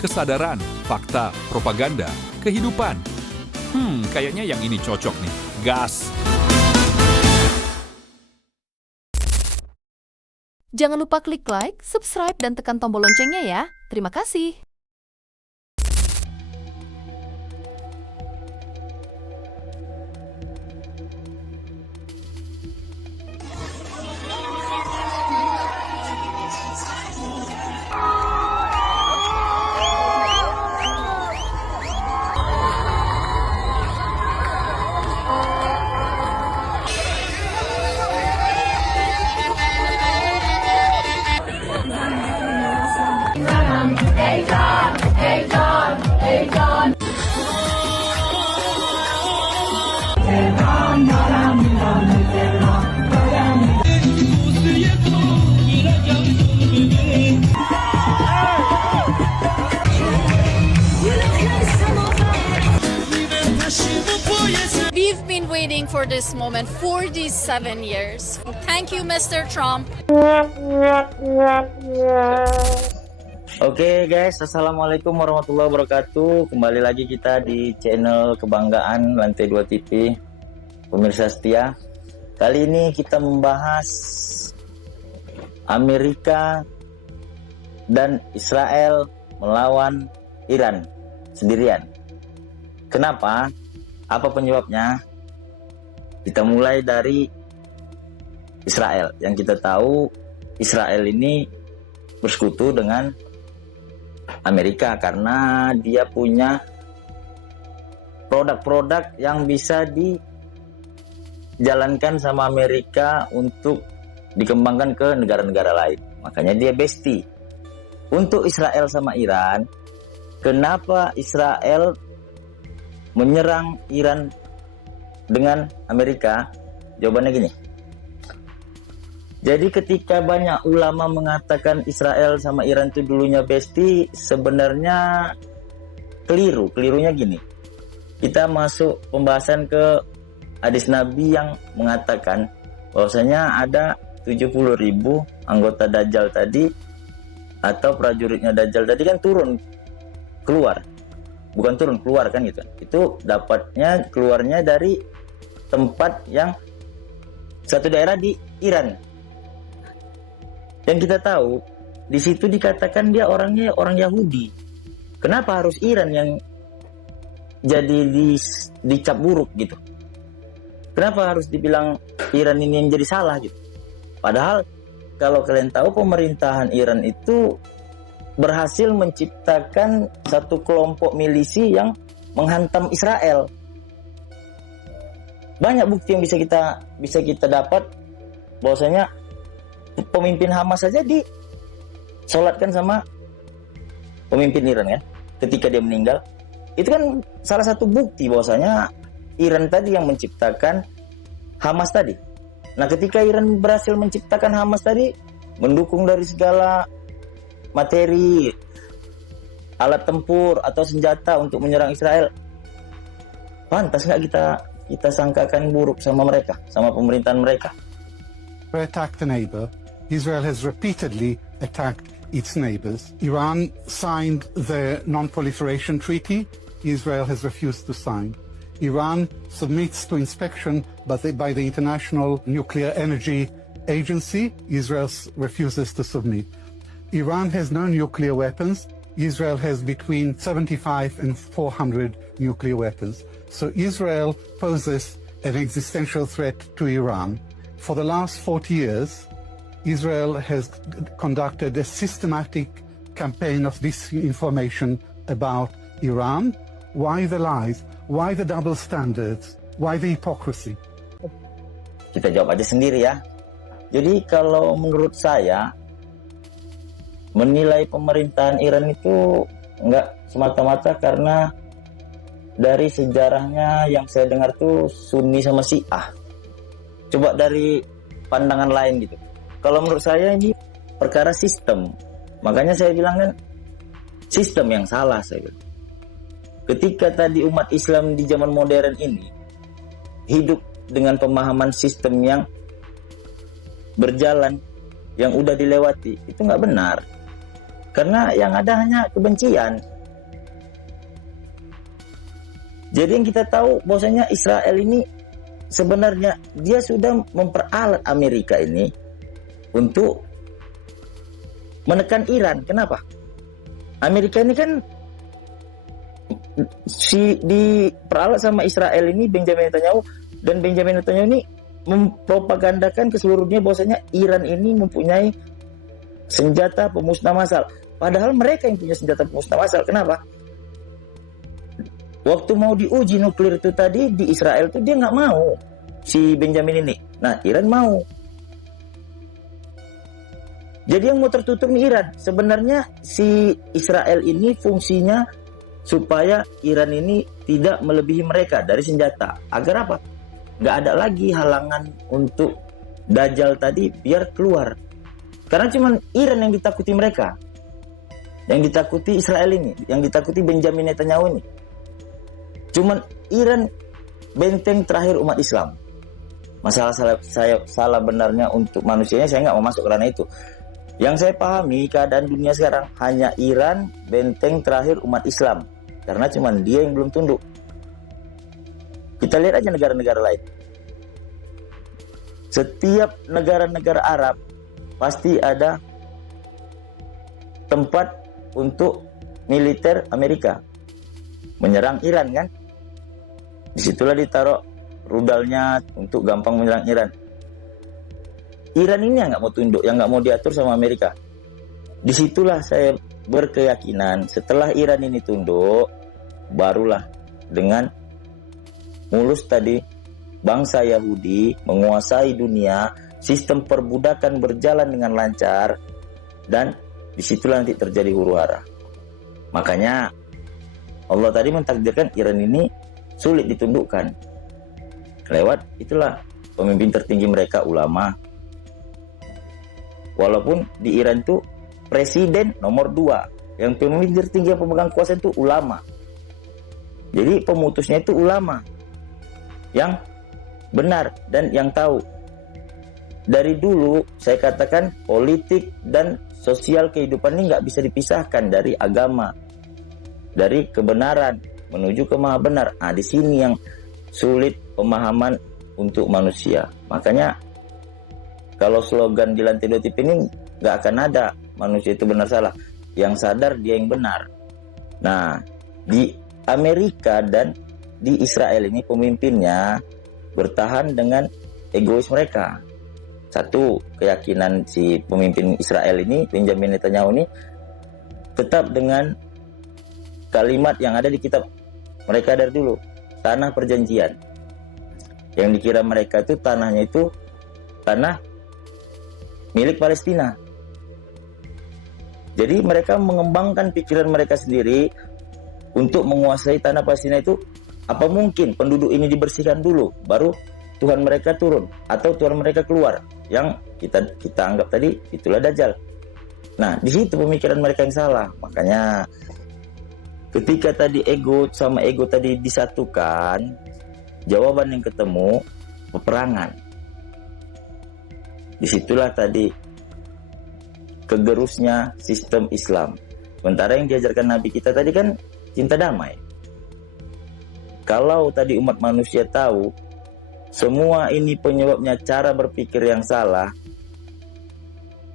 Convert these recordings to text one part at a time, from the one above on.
kesadaran, fakta, propaganda, kehidupan. Kayaknya yang ini cocok nih. Gas! Jangan lupa klik like, subscribe, dan tekan tombol loncengnya ya. Terima kasih. We've been waiting for this moment 47 years. Thank you, Mr. Trump. Oke guys, assalamualaikum warahmatullahi wabarakatuh. Kembali lagi kita di channel Kebanggaan Lantai 2 TV. Pemirsa setia, kali ini kita membahas Amerika dan Israel melawan Iran sendirian. Kenapa? Apa penyebabnya? Kita mulai dari Israel. Yang kita tahu, Israel ini bersekutu dengan Amerika karena dia punya produk-produk yang bisa dijalankan sama Amerika untuk dikembangkan ke negara-negara lain. Makanya dia bestie. Untuk Israel sama Iran, kenapa Israel menyerang Iran dengan Amerika? Jawabannya gini. Jadi ketika banyak ulama mengatakan Israel sama Iran itu dulunya bestie, sebenarnya keliru. Kelirunya gini. Kita masuk pembahasan ke hadis Nabi yang mengatakan bahwasanya ada 70.000 anggota Dajjal tadi, atau prajuritnya Dajjal tadi kan turun keluar. Bukan turun, keluar kan gitu. Itu dapatnya keluarnya dari tempat yang satu daerah di Iran. Yang kita tahu di situ dikatakan dia orangnya orang Yahudi. Kenapa harus Iran yang jadi dicap buruk gitu? Kenapa harus dibilang Iran ini yang jadi salah gitu? Padahal kalau kalian tahu, pemerintahan Iran itu berhasil menciptakan satu kelompok milisi yang menghantam Israel. Banyak bukti yang bisa kita dapat bahwasanya pemimpin Hamas saja disolatkan sama pemimpin Iran ya. Ketika dia meninggal, itu kan salah satu bukti bahwasanya Iran tadi yang menciptakan Hamas tadi. Nah, ketika Iran berhasil menciptakan Hamas tadi, mendukung dari segala materi, alat tempur atau senjata untuk menyerang Israel, pantas nggak kita sangkakan buruk sama mereka, sama pemerintahan mereka? Attacked a neighbor. Israel has repeatedly attacked its neighbors. Iran signed the Non-Proliferation Treaty. Israel has refused to sign. Iran submits to inspection by the International Nuclear Energy Agency. Israel refuses to submit. Iran has no nuclear weapons. Israel has between 75 and 400 nuclear weapons. So Israel poses an existential threat to Iran. For the last 40 years, Israel has conducted a systematic campaign of disinformation about Iran. Why the lies? Why the double standards? Why the hypocrisy? Kita jawab aja sendiri ya. Jadi kalau menurut saya, menilai pemerintahan Iran itu nggak semata-mata karena dari sejarahnya yang saya dengar tuh Sunni sama Syiah. Coba dari pandangan lain gitu. Kalau menurut saya ini perkara sistem. Makanya saya bilang kan sistem yang salah saya bilang. Ketika tadi umat Islam di zaman modern ini hidup dengan pemahaman sistem yang berjalan, yang udah dilewati, itu nggak benar. Karena yang ada hanya kebencian. Jadi yang kita tahu bahwasanya Israel ini sebenarnya dia sudah memperalat Amerika ini untuk menekan Iran. Kenapa? Amerika ini kan diperalat sama Israel ini, Benjamin Netanyahu, dan Benjamin Netanyahu ini mempropagandakan ke seluruh dunia bahwasanya Iran ini mempunyai senjata pemusnah massal. Padahal mereka yang punya senjata pemusnah massal. Kenapa? Waktu mau diuji nuklir itu tadi di Israel itu dia nggak mau, si Benjamin ini. Nah, Iran mau. Jadi yang mau tertutup nih Iran. Sebenarnya si Israel ini fungsinya supaya Iran ini tidak melebihi mereka dari senjata. Agar apa? Nggak ada lagi halangan untuk Dajjal tadi biar keluar. Karena cuma Iran yang ditakuti mereka. Yang ditakuti Israel ini, yang ditakuti Benjamin Netanyahu ini. Cuman Iran benteng terakhir umat Islam. Masalah salah benarnya untuk manusianya saya nggak mau masuk ke ranah itu. Yang saya pahami keadaan dunia sekarang hanya Iran benteng terakhir umat Islam. Karena cuman dia yang belum tunduk. Kita lihat aja negara-negara lain. Setiap negara-negara Arab pasti ada tempat untuk militer Amerika menyerang Iran kan. Disitulah ditaruh rudalnya untuk gampang menyerang Iran. Iran ini yang nggak mau tunduk, yang nggak mau diatur sama Amerika. Disitulah saya berkeyakinan setelah Iran ini tunduk, barulah dengan mulus tadi bangsa Yahudi menguasai dunia, sistem perbudakan berjalan dengan lancar, dan disitulah nanti terjadi huru-hara. Makanya Allah tadi mentakdirkan Iran ini sulit ditundukkan lewat itulah pemimpin tertinggi mereka, ulama. Walaupun di Iran itu presiden nomor 2, yang pemimpin tertinggi yang pemegang kuasa itu ulama. Jadi pemutusnya itu ulama yang benar dan yang tahu. Dari dulu saya katakan politik dan sosial kehidupan ini nggak bisa dipisahkan dari agama, dari kebenaran menuju ke maha benar. Di sini yang sulit pemahaman untuk manusia. Makanya kalau slogan di lantai 2 TV ini nggak akan ada manusia itu benar salah. Yang sadar dia yang benar. Nah, di Amerika dan di Israel ini pemimpinnya bertahan dengan egois mereka. Satu, keyakinan si pemimpin Israel ini, Benjamin Netanyahu ini, tetap dengan kalimat yang ada di kitab mereka dari dulu, tanah perjanjian. Yang dikira mereka itu tanahnya itu tanah milik Palestina. Jadi mereka mengembangkan pikiran mereka sendiri untuk menguasai tanah Palestina itu. Apa mungkin penduduk ini dibersihkan dulu, baru Tuhan mereka turun atau Tuhan mereka keluar? Yang kita anggap tadi itulah Dajjal. Nah, di situ pemikiran mereka yang salah. Makanya ketika tadi ego sama ego tadi disatukan, jawaban yang ketemu peperangan. Disitulah tadi kegerusnya sistem Islam. Sementara yang diajarkan Nabi kita tadi kan cinta damai. Kalau tadi umat manusia tahu semua ini penyebabnya cara berpikir yang salah,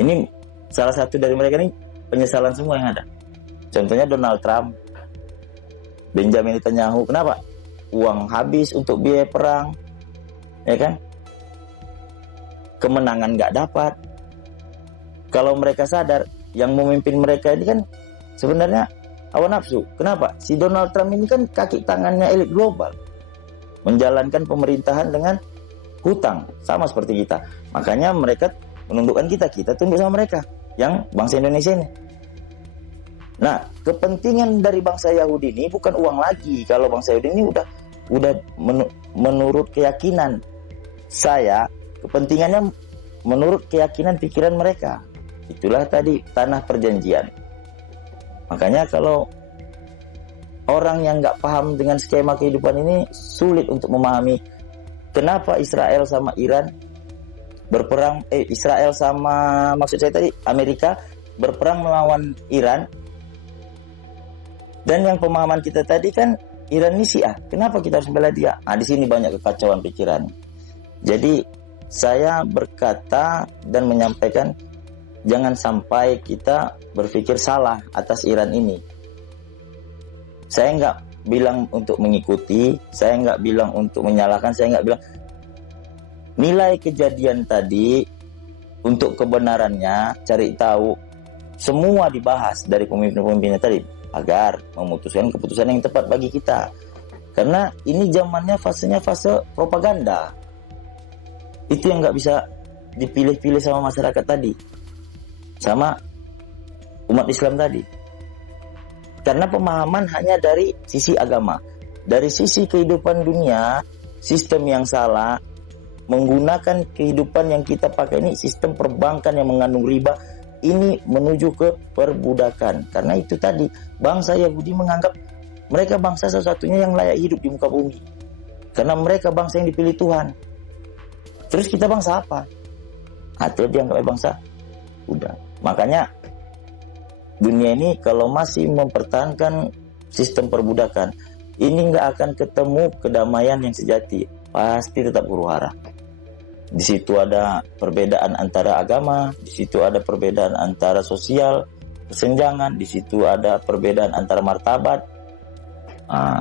ini salah satu dari mereka ini penyesalan semua yang ada. Contohnya Donald Trump, Benjamin Netanyahu. Kenapa? Uang habis untuk biaya perang, ya kan? Kemenangan nggak dapat. Kalau mereka sadar, yang memimpin mereka ini kan sebenarnya hawa nafsu. Kenapa? Si Donald Trump ini kan kaki tangannya elit global, menjalankan pemerintahan dengan hutang, sama seperti kita. Makanya mereka menundukkan kita tunduk sama mereka, yang bangsa Indonesia ini. Nah, kepentingan dari bangsa Yahudi ini bukan uang lagi. Kalau bangsa Yahudi ini udah menurut keyakinan saya, kepentingannya menurut keyakinan pikiran mereka. Itulah tadi tanah perjanjian. Makanya kalau orang yang nggak paham dengan skema kehidupan ini sulit untuk memahami kenapa Israel sama Iran berperang. Israel sama, maksud saya tadi Amerika berperang melawan Iran. Dan yang pemahaman kita tadi kan Iran ini Syiah. Kenapa kita harus membela dia? Di sini banyak kekacauan pikiran. Jadi saya berkata dan menyampaikan jangan sampai kita berpikir salah atas Iran ini. Saya nggak bilang untuk mengikuti, saya nggak bilang untuk menyalahkan, saya nggak bilang. Nilai kejadian tadi untuk kebenarannya, cari tahu, semua dibahas dari pemimpin-pemimpinnya tadi agar memutuskan keputusan yang tepat bagi kita. Karena ini zamannya fasenya fase propaganda. Itu yang nggak bisa dipilih-pilih sama masyarakat tadi, sama umat Islam tadi. Karena pemahaman hanya dari sisi agama. Dari sisi kehidupan dunia, sistem yang salah, menggunakan kehidupan yang kita pakai ini, sistem perbankan yang mengandung riba, ini menuju ke perbudakan. Karena itu tadi, bangsa Yahudi menganggap mereka bangsa satu-satunya yang layak hidup di muka bumi. Karena mereka bangsa yang dipilih Tuhan. Terus kita bangsa apa? Atau dianggap bangsa udah. Makanya dunia ini kalau masih mempertahankan sistem perbudakan, ini nggak akan ketemu kedamaian yang sejati. Pasti tetap huru-hara. Di situ ada perbedaan antara agama, di situ ada perbedaan antara sosial, kesenjangan, di situ ada perbedaan antara martabat.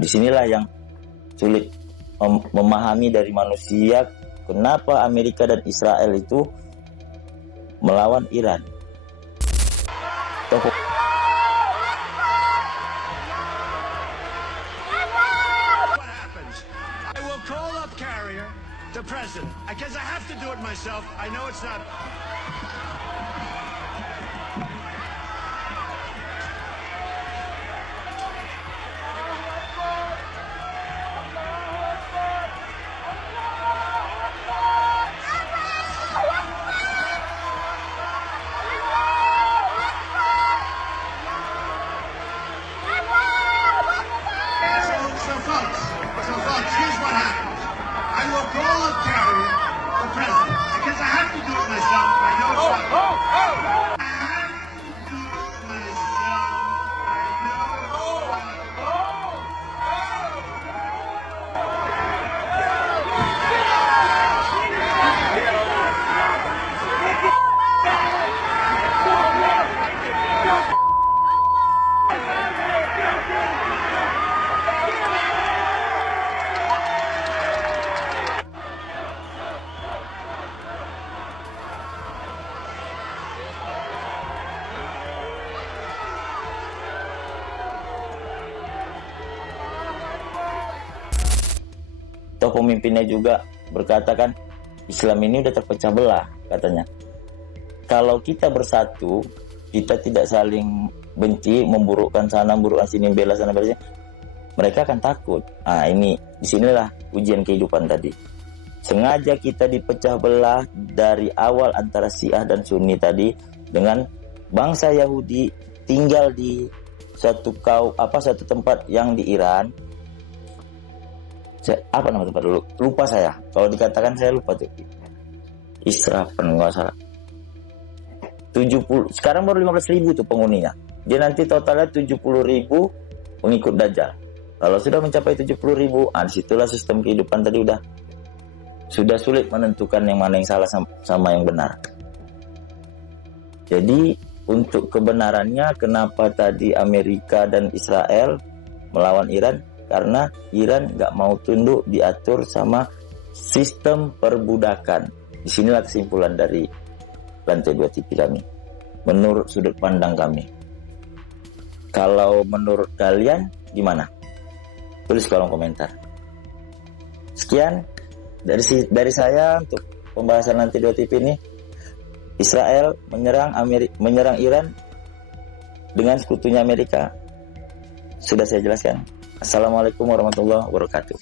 Disinilah yang sulit memahami dari manusia kenapa Amerika dan Israel itu melawan Iran. The president, because I have to do it myself. I know it's not. So folks, here's what happens. I will call up Carrier, the president, because I have to do it myself. I know it's not. I have to do it myself. I know it's Toh pemimpinnya juga berkata kan, Islam ini udah terpecah belah katanya. Kalau kita bersatu, kita tidak saling benci, memburukkan sana, memburukkan sini, bela sana, bela sini, mereka akan takut. Ini disinilah ujian kehidupan tadi. Sengaja kita dipecah belah dari awal antara Syiah dan Sunni tadi, dengan bangsa Yahudi tinggal di satu tempat yang di Iran. Apa nama tempat dulu? Lupa saya. Kalau dikatakan saya lupa tuh. Israfan, nggak salah. 70, sekarang baru 15.000 tuh penghuninya. Dia nanti totalnya 70.000 pengikut Dajjal. Kalau sudah mencapai 70.000, disitulah sistem kehidupan tadi sudah sulit menentukan yang mana yang salah sama yang benar. Jadi untuk kebenarannya, kenapa tadi Amerika dan Israel melawan Iran? Karena Iran nggak mau tunduk diatur sama sistem perbudakan. Disinilah kesimpulan dari Lantai 2 TV kami, menurut sudut pandang kami. Kalau menurut kalian gimana? Tulis kolom komentar. Sekian dari saya untuk pembahasan Lantai 2 TV ini. Israel menyerang Iran dengan sekutunya Amerika. Sudah saya jelaskan. Assalamualaikum warahmatullahi wabarakatuh.